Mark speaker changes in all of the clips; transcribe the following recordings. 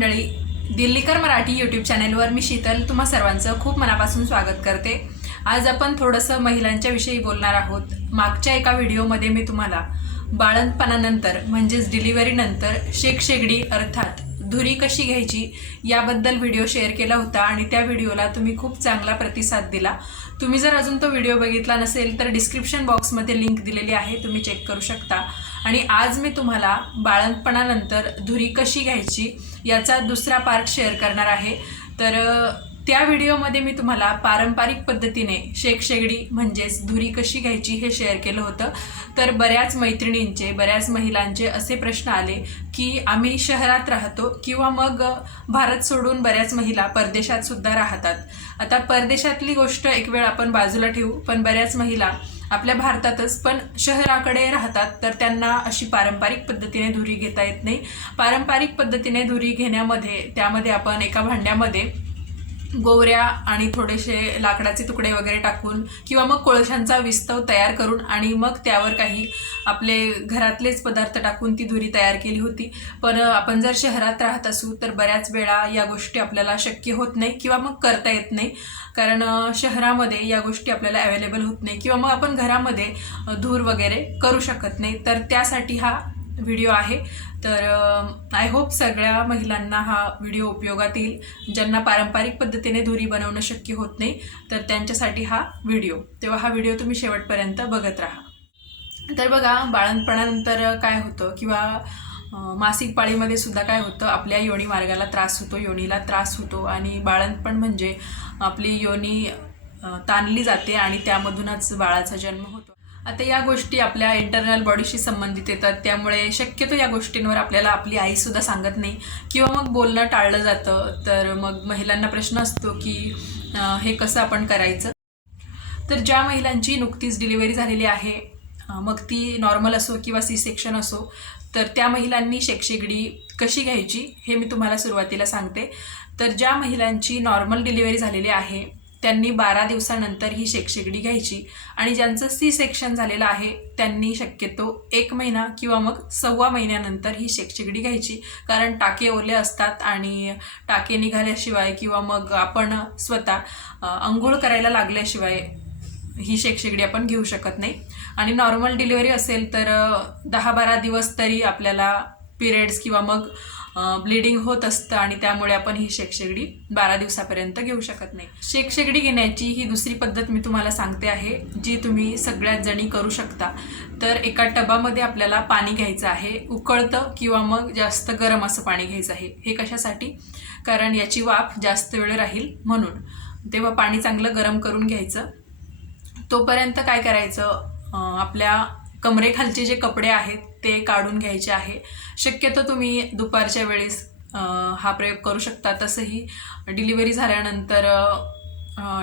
Speaker 1: मंडळी दिल्लीकर मराठी यूट्यूब चॅनेलवर मी शीतल तुम्हा सर्वांचं खूप मनापासून स्वागत करते. आज आपण थोडंसं महिलांच्या विषयी बोलणार आहोत. मागच्या एका व्हिडिओमध्ये मी तुम्हाला बाळंतपणानंतर म्हणजेच डिलिव्हरीनंतर शेकशेगडी अर्थात धुरी कशी घ्यायची याबद्दल व्हिडिओ शेअर केला होता आणि त्या व्हिडिओला तुम्ही खूप चांगला प्रतिसाद दिला. तुम्ही जर अजून तो व्हिडिओ बघितला नसेल तर डिस्क्रिप्शन बॉक्समध्ये लिंक दिलेली आहे तुम्ही चेक करू शकता. आणि आज मी तुम्हाला बाळंतपणानंतर धुरी कशी घ्यायची याचा दुसरा पार्ट शेअर करणार आहे. तर त्या व्हिडिओमध्ये मी तुम्हाला पारंपरिक पद्धतीने शेक शेगडी म्हणजेच धुरी कशी घ्यायची हे शेअर केलं होतं. तर बऱ्याच मैत्रिणींचे बऱ्याच महिलांचे असे प्रश्न आले की आम्ही शहरात राहतो किंवा मग भारत सोडून बऱ्याच महिला परदेशात सुद्धा राहतात. आता परदेशातली गोष्ट एक वेळ आपण बाजूला ठेवू पण बऱ्याच महिला आपल्या भारतातच पण शहराकडे राहतात तर त्यांना अशी पारंपरिक पद्धतीने धुरी घेता येत नाही. पारंपरिक पद्धतीने धुरी घेण्यामध्ये त्यामध्ये आपण एका भांड्यामध्ये गोवऱ्या आणि थोडेसे लाकडाचे तुकडे वगैरे टाकून किंवा मग कोळशांचा विस्तव तयार करून आणि मग त्यावर काही आपले घरातलेच पदार्थ टाकून ती धुरी तयार केली होती. पण आपण जर शहरात राहत असू तर बऱ्याच वेळा या गोष्टी आपल्याला शक्य होत नाही किंवा मग करता येत नाही. कारण शहरामध्ये या गोष्टी आपल्याला अवेलेबल होत नाही किंवा मग आपण घरामध्ये धूर वगैरे करू शकत नाही. तर त्यासाठी हा व्हिडिओ आहे. तर आय होप सगळ्या महिलांना हा व्हिडिओ उपयोगात येईल. ज्यांना पारंपरिक पद्धतीने धुरी बनवणं शक्य होत नाही तर त्यांच्यासाठी हा व्हिडिओ तेव्हा हा व्हिडिओ तुम्ही शेवटपर्यंत बघत राहा. तर बघा बाळंतपणानंतर काय होतं किंवा मासिक पाळीमध्ये सुद्धा काय होतं आपल्या योनी मार्गाला त्रास होतो योनीला त्रास होतो आणि बाळंतपण म्हणजे आपली योनी ताणली जाते आणि त्यामधूनच बाळाचा जन्म होतो. आता या गोष्टी आपल्या इंटरनल बॉडीशी संबंधित येतात. त्यामुळे शक्यतो या गोष्टींवर आपल्याला आपली आईसुद्धा सांगत नाही. किंवा मग बोलणं टाळलं जातं. तर मग महिलांना प्रश्न असतो की हे कसं आपण करायचं? तर ज्या महिलांची नुकतीच डिलिव्हरी झालेली आहे मग ती नॉर्मल असो किंवा सी सेक्शन असो तर त्या महिलांनी शेकशेगडी कशी घ्यायची हे मी तुम्हाला सुरुवातीला सांगते. तर ज्या महिलांची नॉर्मल डिलिव्हरी झालेली आहे त्यांनी बारा दिवसानंतर ही शेकशेगडी घ्यायची आणि ज्यांचं सी सेक्शन झालेलं आहे त्यांनी शक्यतो एक महिना किंवा मग सव्वा महिन्यानंतर ही शेकशेगडी घ्यायची. कारण टाके ओले असतात आणि टाके निघाल्याशिवाय किंवा मग आपण स्वतः अंघोळ करायला लागल्याशिवाय ही शेकशेगडी आपण घेऊ शकत नाही. आणि नॉर्मल डिलिव्हरी असेल तर दहा बारा दिवस तरी आपल्याला पिरियड्स किंवा मग ब्लिडिंग होत असतं आणि त्यामुळे आपण ही शेकशेगडी बारा दिवसापर्यंत घेऊ शकत नाही. शेकशेगडी घेण्याची ही दुसरी पद्धत मी तुम्हाला सांगते आहे जी तुम्ही सगळ्यात जणी करू शकता. तर एका टबामध्ये आपल्याला पाणी घ्यायचं आहे उकळतं किंवा मग जास्त गरम असं पाणी घ्यायचं आहे. हे कशासाठी? कारण याची वाफ जास्त वेळ राहील म्हणून. तेव्हा पाणी चांगलं गरम करून घ्यायचं. तोपर्यंत काय करायचं? आपल्या कमरेखालचे जे कपडे आहेत ते काढून घ्यायचे आहे. शक्यतो तुम्ही दुपारच्या वेळेस हा प्रयोग करू शकता. तसंही डिलिव्हरी झाल्यानंतर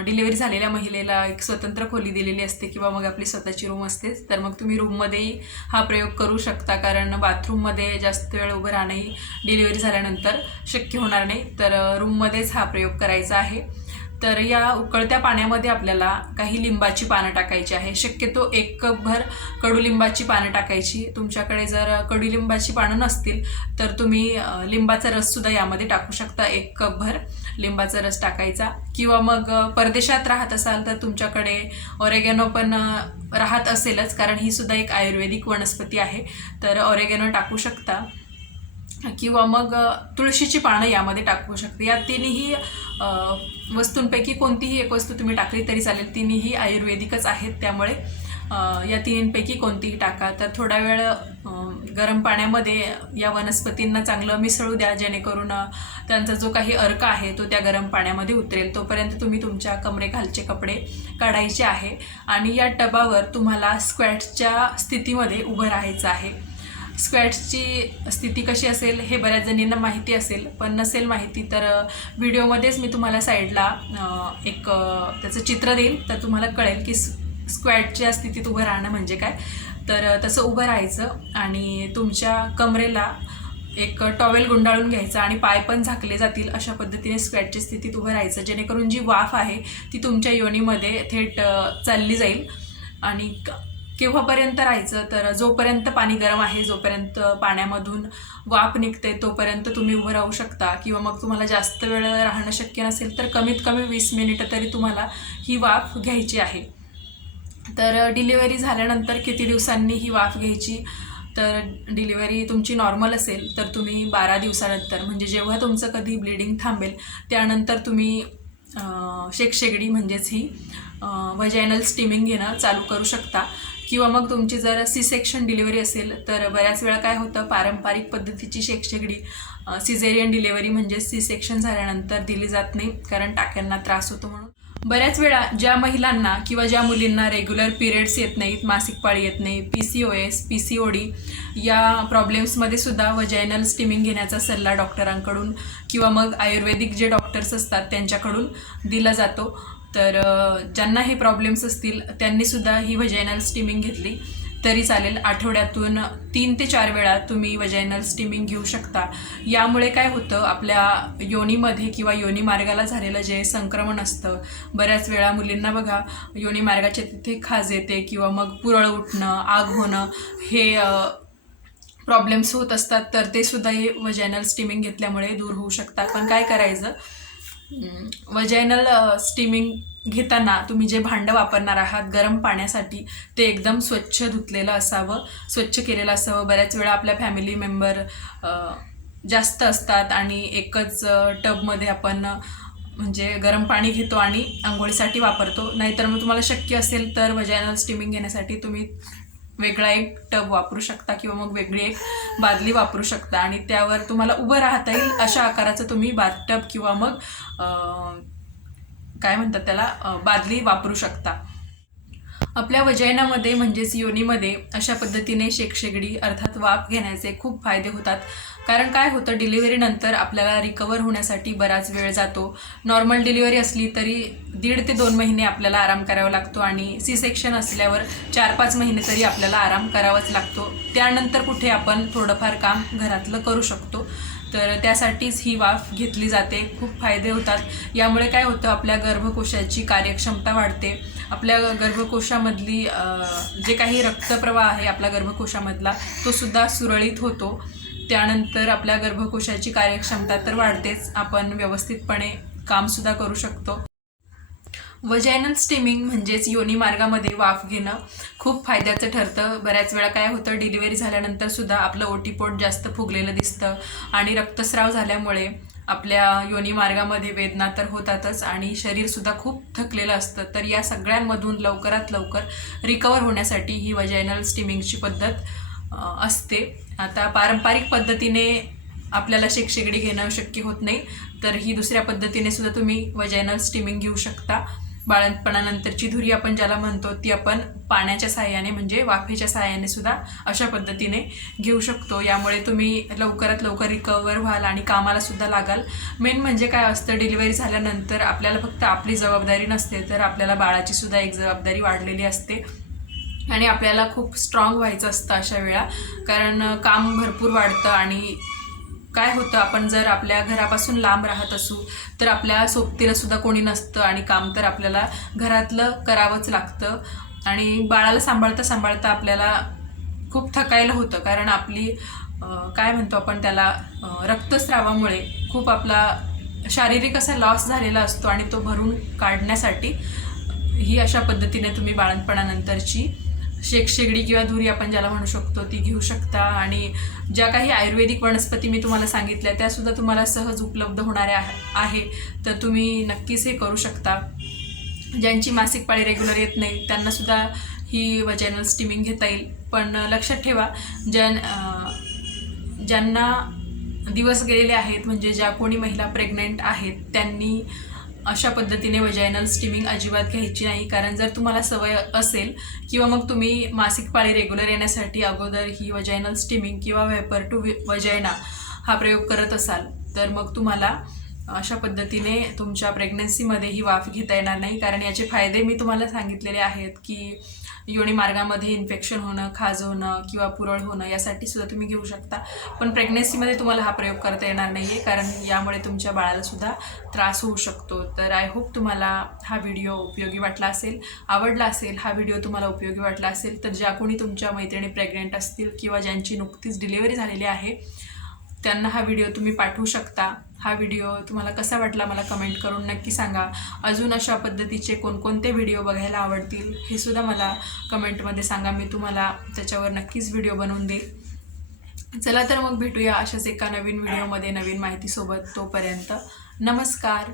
Speaker 1: डिलिव्हरी झालेल्या महिलेला एक स्वतंत्र खोली दिलेली असते किंवा मग आपली स्वतःची रूम असतेच तर मग तुम्ही रूममध्येही हा प्रयोग करू शकता कारण बाथरूममध्ये जास्त वेळ उभं राहणंही डिलिव्हरी झाल्यानंतर शक्य होणार नाही. तर रूममध्येच हा प्रयोग करायचा आहे. तर या उकळत्या पाण्यामध्ये आपल्याला काही लिंबाची पानं टाकायची आहे. शक्यतो एक कपभर कडुलिंबाची पानं टाकायची. तुमच्याकडे जर कडुलिंबाची पानं नसतील तर तुम्ही अ, लिंबाचा रससुद्धा यामध्ये टाकू शकता. एक कपभर लिंबाचा रस टाकायचा. किंवा मग परदेशात राहत असाल तर तुमच्याकडे ऑरेगॅनो पण राहत असेलच कारण ही सुद्धा एक आयुर्वेदिक वनस्पती आहे. तर ऑरेगॅनो टाकू शकता. किंवा मग तुळशीची पानं यामध्ये टाकू शकते. या तिन्ही वस्तूंपैकी कोणतीही एक वस्तू तुम्ही टाकली तरी चालेल. तिन्ही आयुर्वेदिकच आहेत. त्यामुळे या तिन्हींपैकी कोणतीही टाका. तर थोडा वेळ गरम पाण्यामध्ये या वनस्पतींना चांगलं मिसळू द्या जेणेकरून त्यांचा जो काही अर्क आहे तो त्या गरम पाण्यामध्ये उतरेल. तोपर्यंत तुम्ही तुमच्या कमरेखालचे कपडे काढायचे आहे. आणि या टबावर तुम्हाला स्क्वॅटच्या स्थितीमध्ये उभं राहायचं आहे. स्क्वॅट्सची स्थिती कशी असेल हे बऱ्याच जणींना माहिती असेल पण नसेल माहिती तर व्हिडिओमध्येच मी तुम्हाला साईडला एक त्याचं चित्र देईल तर तुम्हाला कळेल की स्क्वॅटच्या स्थितीत उभं राहणं म्हणजे काय. तर तसं उभं राहायचं आणि तुमच्या कमरेला एक टॉवेल गुंडाळून घ्यायचा आणि पाय पण झाकले जातील अशा पद्धतीने स्क्वॅटच्या स्थितीत उभं राहायचं. जेणेकरून जी वाफ आहे ती तुमच्या योनीमध्ये थेट चालली जाईल. आणि केव्हापर्यंत राहायचं? तर जोपर्यंत पाणी गरम आहे जोपर्यंत पाण्यामधून वाफ निघते तोपर्यंत तुम्ही उभं राहू शकता. किंवा मग तुम्हाला जास्त वेळ राहणं शक्य नसेल तर कमीत कमी वीस मिनिटं तरी तुम्हाला ही वाफ घ्यायची आहे. तर डिलिव्हरी झाल्यानंतर किती दिवसांनी ही वाफ घ्यायची? तर डिलिव्हरी तुमची नॉर्मल असेल तर तुम्ही बारा दिवसानंतर म्हणजे जेव्हा तुमचं कधी ब्लिडिंग थांबेल त्यानंतर तुम्ही शेकशेगडी म्हणजेच ही वजायनल स्टीमिंग घेणं चालू करू शकता. किंवा मग तुमची जर सी सेक्शन डिलिव्हरी असेल तर बऱ्याच वेळा काय होतं पारंपरिक पद्धतीची शेकशेगडी सिझेरियन डिलिव्हरी म्हणजे सी सेक्शन झाल्यानंतर दिली जात नाही कारण टाक्यांना त्रास होतो म्हणून. बऱ्याच वेळा ज्या महिलांना किंवा ज्या मुलींना रेग्युलर पिरियड्स येत नाहीत मासिक पाळी येत नाही P C O S P C O D या प्रॉब्लेम्समध्ये सुद्धा वजायनल स्टीमिंग घेण्याचा सल्ला डॉक्टरांकडून किंवा मग आयुर्वेदिक जे डॉक्टर्स असतात त्यांच्याकडून दिला जातो. तर ज्यांना हे प्रॉब्लेम्स असतील त्यांनी सुद्धा ही वजायनल स्टीमिंग घेतली. तरी चालेल आठवड्यातून तीन ते चार वेळा तुम्ही वजायनल स्टीमिंग घेऊ शकता. यामुळे काय होतं आपल्या योनीमध्ये किंवा योनी मार्गाला झालेलं जे संक्रमण असतं बऱ्याच वेळा मुलींना बघा योनी मार्गाचे तिथे खाज येते किंवा मग पुरळ उठणं आग होणं हे प्रॉब्लेम्स होत असतात. तर ते सुद्धा हे वजायनल स्टीमिंग घेतल्यामुळे दूर होऊ शकतात. पण काय करायचं वजायनल स्टीमिंग घेताना तुम्ही जे भांडं वापरणार आहात गरम पाण्यासाठी ते एकदम स्वच्छ धुतलेलं असावं स्वच्छ केलेलं असावं. बऱ्याच वेळा आपल्या फॅमिली मेंबर जास्त असतात आणि एकच टबमध्ये आपण म्हणजे गरम पाणी घेतो आणि आंघोळीसाठी वापरतो. नाहीतर मग तुम्हाला शक्य असेल तर वजायनल स्टीमिंग घेण्यासाठी तुम्ही वेगळा एक टब वापरू शकता किंवा मग वेगळी एक बादली वापरू शकता. आणि त्यावर तुम्हाला उभं राहता येईल अशा आकाराचं तुम्ही बाथटब किंवा मग काय म्हणतात त्याला बादली वापरू शकता. आपल्या वजयनामध्ये म्हणजेच योनीमध्ये अशा पद्धतीने शेकशेगडी अर्थात वाफ घेण्याचे खूप फायदे होतात. कारण काय होतं डिलिव्हरीनंतर आपल्याला रिकवर होण्यासाठी बराच वेळ जातो. नॉर्मल डिलिव्हरी असली तरी दीड ते दोन महिने आपल्याला आराम करावा लागतो आणि सी सेक्शन असल्यावर चार पाच महिने तरी आपल्याला आराम करावाच लागतो. त्यानंतर कुठे आपण थोडंफार काम घरातलं करू शकतो. तर त्यासाठीच ही वाफ घेतली जाते. खूप फायदे होतात. यामुळे काय होतं आपल्या गर्भकोशाची कार्यक्षमता वाढते. आपल्या गर्भकोशामधली जे काही रक्तप्रवाह आहे आपला गर्भकोशामधला तो सुद्धा सुरळीत होतो. त्यानंतर आपल्या गर्भकोशाची कार्यक्षमता तर वाढतेच. आपण व्यवस्थितपणे कामसुद्धा करू शकतो. वजायनल स्टीमिंग म्हणजेच योनी मार्गामध्ये वाफ घेणं खूप फायद्याचं ठरतं. बऱ्याच वेळा काय होतं डिलिव्हरी झाल्यानंतर सुद्धा आपलं ओटीपोट जास्त फुगलेलं दिसतं आणि रक्तस्राव झाल्यामुळे आपल्या योनी मार्गामध्ये वेदना तर होतातच आणि शरीरसुद्धा खूप थकलेलं असतं. तर या सगळ्यांमधून लवकरात लवकर रिकवर होण्यासाठी ही वजायनल स्टीमिंगची पद्धत असते. आता पारंपरिक पद्धतीने आपल्याला शेकशेगडी घेणं शक्य होत नाही. तर ही दुसऱ्या पद्धतीने सुद्धा तुम्ही वजायनल स्टीमिंग घेऊ शकता. बाळंतपणानंतरची धुरी आपण ज्याला म्हणतो ती आपण पाण्याच्या सहाय्याने म्हणजे वाफेच्या सहाय्याने सुद्धा अशा पद्धतीने घेऊ शकतो. यामुळे तुम्ही लवकरात लवकर रिकवर व्हाल आणि कामाला सुद्धा लागाल. मेन म्हणजे काय असतं डिलिव्हरी झाल्यानंतर आपल्याला फक्त आपली जबाबदारी नसते तर आपल्याला बाळाची सुद्धा एक जबाबदारी वाढलेली असते. आणि आपल्याला खूप स्ट्रॉंग व्हायचं असतं अशा वेळा. कारण काम भरपूर वाढतं आणि काय होतं? आपण जर आपल्या घरापासून लांब राहत असू तर आपल्या सोबतीला सुद्धा कोणी नसतं आणि काम तर आपल्याला घरातलं करावंच लागतं. आणि बाळाला सांभाळता सांभाळता आपल्याला खूप थकायला होतं. कारण आपली काय म्हणतो आपण त्याला रक्तस्रावामुळे खूप आपला शारीरिक असा लॉस झालेला असतो आणि तो भरून काढण्यासाठी ही अशा पद्धतीने तुम्ही बाळणपणानंतरची शेक शेगडी किंवा धुरी आपण ज्याला म्हणू शकतो ती घेऊ शकता. आणि ज्या काही आयुर्वेदिक वनस्पती मी तुम्हाला सांगितल्या त्यासुद्धा तुम्हाला सहज उपलब्ध होणाऱ्या आहे- आहे. तर तुम्ही नक्कीच हे करू शकता. ज्यांची मासिक पाळी रेग्युलर येत नाही त्यांनासुद्धा ही वजॅनल स्टीमिंग घेता येईल. पण लक्षात ठेवा ज्या ज्यांना दिवस गेलेले आहेत म्हणजे ज्या कोणी महिला प्रेग्नेंट आहेत त्यांनी अशा पद्धतीने वजायनल स्टीमिंग अजिबात घ्यायची नाही. कारण जर तुम्हाला सवय असेल किंवा मग तुम्ही मासिक पाळी रेग्युलर येण्यासाठी अगोदर ही वजायनल स्टीमिंग किंवा वेपर टू वजायना हा प्रयोग करत असाल तर मग तुम्हाला अशा पद्धतीने तुमच्या प्रेग्नन्सीमध्ये ही वाफ घेता येणार नाही. कारण याचे फायदे मी तुम्हाला सांगितलेले आहेत की योनी मार्गामध्ये इन्फेक्शन होणं खाज होणं किंवा पुरळ होणं यासाठी सुद्धा तुम्ही घेऊ शकता. पण प्रेग्नेन्सीमध्ये तुम्हाला हा प्रयोग करता येणार नाही आहे कारण यामुळे तुमच्या बाळाला सुद्धा त्रास होऊ शकतो. तर आय होप तुम्हाला हा व्हिडिओ उपयोगी वाटला असेल आवडला असेल हा व्हिडिओ तुम्हाला उपयोगी वाटला असेल तर ज्या कोणी तुमच्या मैत्रिणी प्रेग्नेंट असतील किंवा ज्यांची नुकतीच डिलिव्हरी झालेली आहे त्यांना हा व्हिडिओ तुम्ही पाठवू शकता. हा व्हिडिओ तुम्हाला कसा वाटला मला कमेंट करून नक्की सांगा. अजून अशा पद्धतीचे कोणकोणते व्हिडिओ बघायला आवडतील हे सुद्धा मला कमेंटमध्ये सांगा. मी तुम्हाला त्याच्यावर नक्कीच व्हिडिओ बनवून देईल चला तर मग भेटूया अशाच एका नवीन व्हिडिओमध्ये नवीन माहितीसोबत तोपर्यंत. नमस्कार.